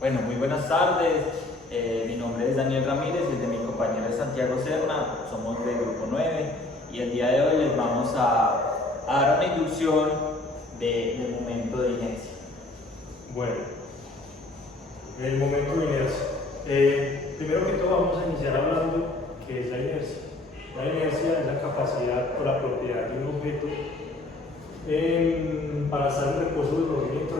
Bueno, muy buenas tardes. Mi nombre es Daniel Ramírez y el de mi compañero es Santiago Serna. Somos del grupo 9 y el día de hoy les vamos a dar una inducción del momento de inercia. Bueno, el momento de inercia. Primero que todo vamos a iniciar hablando qué es la inercia. La inercia es la capacidad o la propiedad de un objeto para estar en reposo del movimiento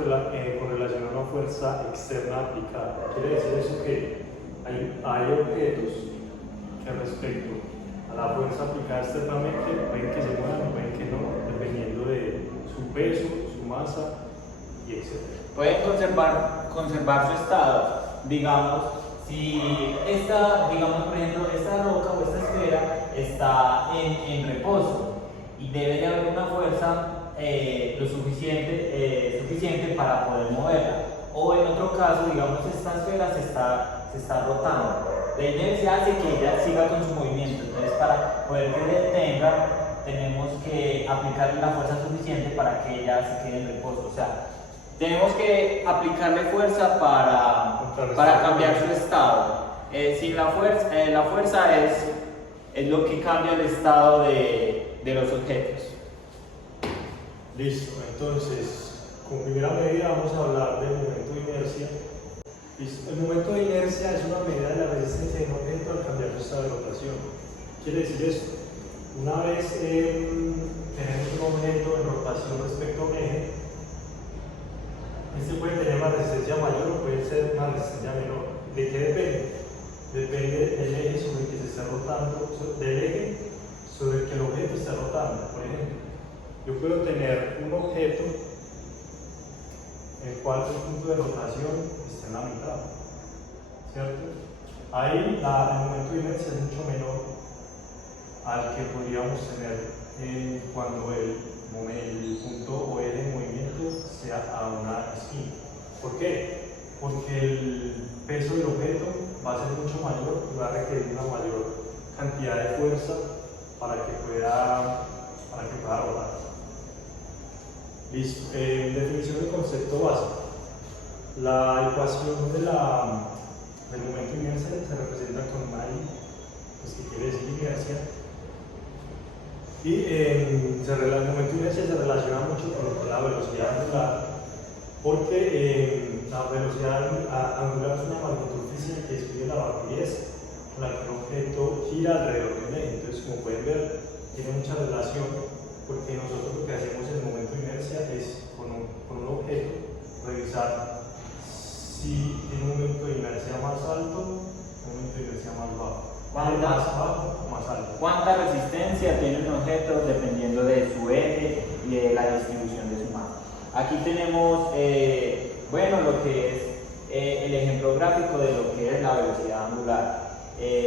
con relación a una fuerza externa aplicada. Quiere decir eso que hay objetos que respecto a la fuerza aplicada externamente pueden que se muevan o pueden que no, dependiendo de su peso, su masa y etc. Pueden conservar su estado. Digamos, si digamos por ejemplo, esta roca o esta esfera está en reposo y debe de haber una fuerza lo suficiente para poder moverla. O en otro caso, digamos, esta esfera se está rotando. La inercia hace que ella siga con su movimiento. Entonces, para poder que detenga, tenemos que aplicarle la fuerza suficiente para que ella se quede en reposo. O sea, tenemos que aplicarle fuerza para cambiar su estado. Sin la fuerza es lo que cambia el estado de los objetos. Listo, entonces, como primera medida vamos a hablar del momento de inercia. Listo. El momento de inercia es una medida de la resistencia de un objeto al cambiar su estado de rotación. Quiere decir esto: una vez tenemos un objeto en rotación respecto a un eje, este puede tener una resistencia mayor o puede ser una resistencia menor. ¿De qué depende? Depende del eje sobre el que se está rotando, del eje sobre el que el objeto está rotando. Por ejemplo, yo puedo tener un objeto en el cual el punto de rotación está en la mitad, ¿cierto? Ahí el momento de inercia es mucho menor al que podríamos tener cuando el punto o eje de movimiento sea a una esquina. ¿Por qué? Porque el peso del objeto va a ser mucho mayor y va a requerir una mayor cantidad de fuerza para que pueda rotar. Listo. Definición del concepto básico. La ecuación del momento de inercia se representa con una I, pues que quiere decir inercia. Y el momento de inercia se relaciona mucho con la velocidad angular, porque la velocidad angular es una magnitud física que describe la rapidez con la que un objeto gira alrededor de un eje. Entonces, como pueden ver, tiene mucha relación, porque nosotros lo que hacemos en el momento de inercia es con un objeto revisar si tiene un momento de inercia más alto o un momento de inercia más bajo. Más bajo o más alto. ¿Cuánta resistencia tiene un objeto dependiendo de su eje y de la distribución de su masa? Aquí tenemos, bueno, lo que es el ejemplo gráfico de lo que es la velocidad angular.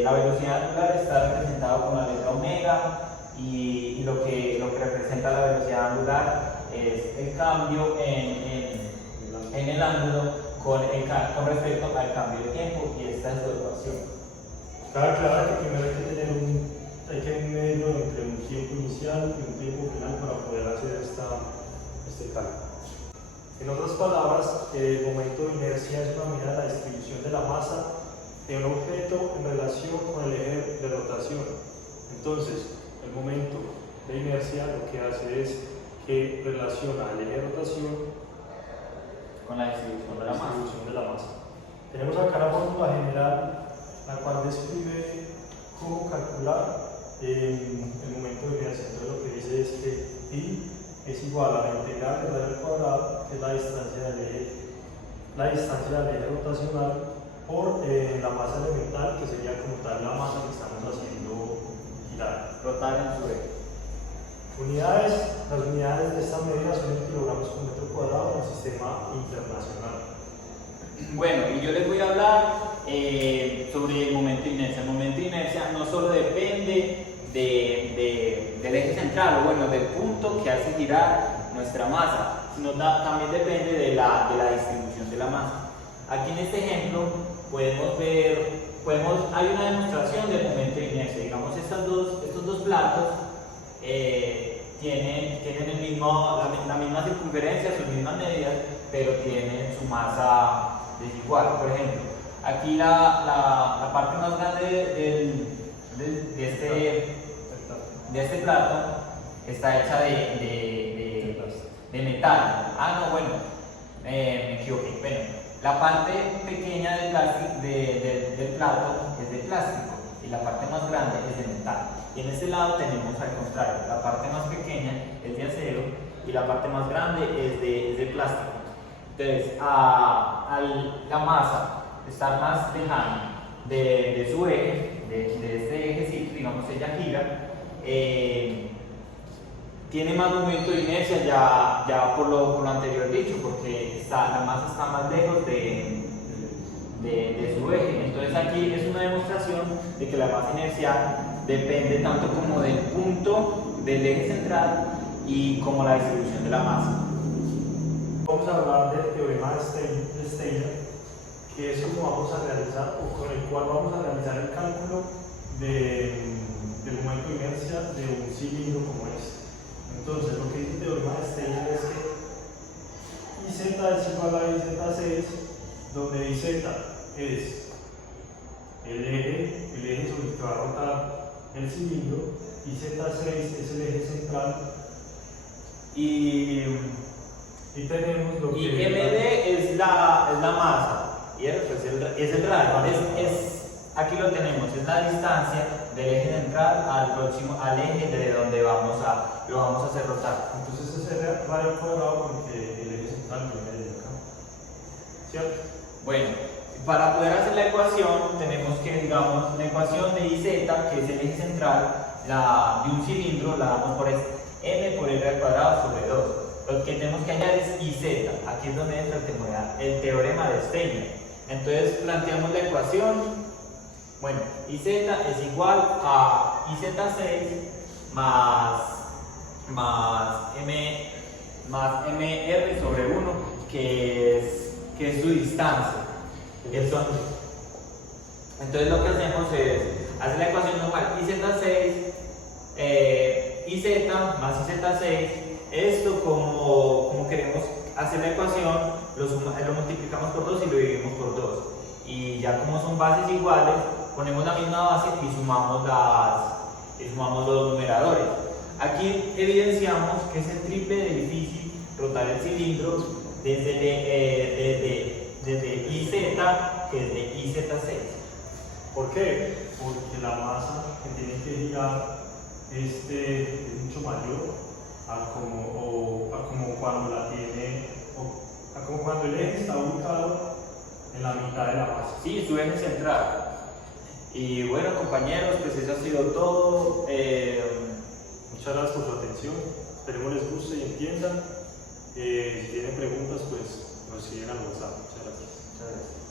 La velocidad angular está representada con la letra omega y lo que representa la velocidad angular es el cambio en el ángulo con respecto al cambio de tiempo, y esta es su ecuación. Cabe aclarar que primero hay que medirlo entre un tiempo inicial y un tiempo final para poder hacer este cálculo. En otras palabras, el momento de inercia es una medida de la distribución de la masa de un objeto en relación con el eje de rotación. Entonces, el momento de inercia lo que hace es que relaciona el eje de rotación Con la distribución de la masa. Tenemos acá la fórmula general, la cual describe cómo calcular el momento de inercia. Entonces lo que dice es que I es igual a la integral de radio al cuadrado, que es la distancia del eje rotacional, por la masa elemental, que sería como tal la masa que estamos haciendo girar. Rotar en su eje. Las unidades de esta medida son en kilogramos por metro cuadrado en el sistema internacional. Bueno, y yo les voy a hablar sobre el momento de inercia. El momento de inercia no solo depende del eje central, o bueno, del punto que hace girar nuestra masa, sino también depende de la distribución de la masa. Aquí en este ejemplo hay una demostración del momento de inercia. Digamos, estos dos platos tienen la misma circunferencia, sus mismas medidas, pero tienen su masa desigual. Por ejemplo, aquí la parte más grande de este plato está hecha de metal. Ah, no, bueno, me equivoqué. Bueno, la parte pequeña del plato es de plástico y la parte más grande es de metal. Y en este lado tenemos al contrario, la parte más pequeña es de acero y la parte más grande es de plástico. Entonces, la masa está más lejana de su eje, de este ejecito, digamos, ella gira, tiene más movimiento de inercia ya por lo anterior dicho, porque la masa está más lejos de su eje. Entonces aquí es una demostración de que la masa inercial depende tanto como del punto del eje central y como la distribución de la masa. Vamos a hablar del teorema de Steiner, que es como vamos a realizar, o con el cual vamos a realizar el cálculo del momento de inercia de un cilindro como este. Entonces, lo que dice el teorema de Steiner es que IZ es igual a IZ6, donde IZ es el eje sobre el que va a rotar el cilindro, y Z6 es el eje central, y tenemos lo que... Y MD es la masa, y pues es el radio, aquí lo tenemos, es la distancia del eje central al eje de donde lo vamos a hacer rotar. Entonces ese radio cuadrado porque el eje central viene de acá, ¿cierto? Bueno, para poder hacer la ecuación tenemos que, digamos, la ecuación de IZ, que es el eje central de un cilindro, la damos por m por r al cuadrado sobre 2. Lo que tenemos que hallar es IZ, aquí es donde entra el teorema de Steiner. Entonces planteamos la ecuación. Bueno, IZ es igual a IZ6 más MR sobre 1, que es su distancia. Entonces lo que hacemos es hacer la ecuación normal, IZ más IZ6, esto como queremos hacer la ecuación, lo multiplicamos por 2 y lo dividimos por 2. Y ya como son bases iguales, ponemos la misma base y sumamos los numeradores. Aquí evidenciamos que es el triple de difícil rotar el cilindro desde IZ, que es de IZ6. ¿Por qué? Porque la masa que tiene que girar es mucho mayor a como cuando el eje está ubicado en la mitad de la masa. Sí, su eje central. Y bueno, compañeros, pues eso ha sido todo. Muchas gracias por su atención. Esperemos les guste y entiendan. Si tienen preguntas, pues nos siguen al WhatsApp. Muchas gracias. Muchas gracias.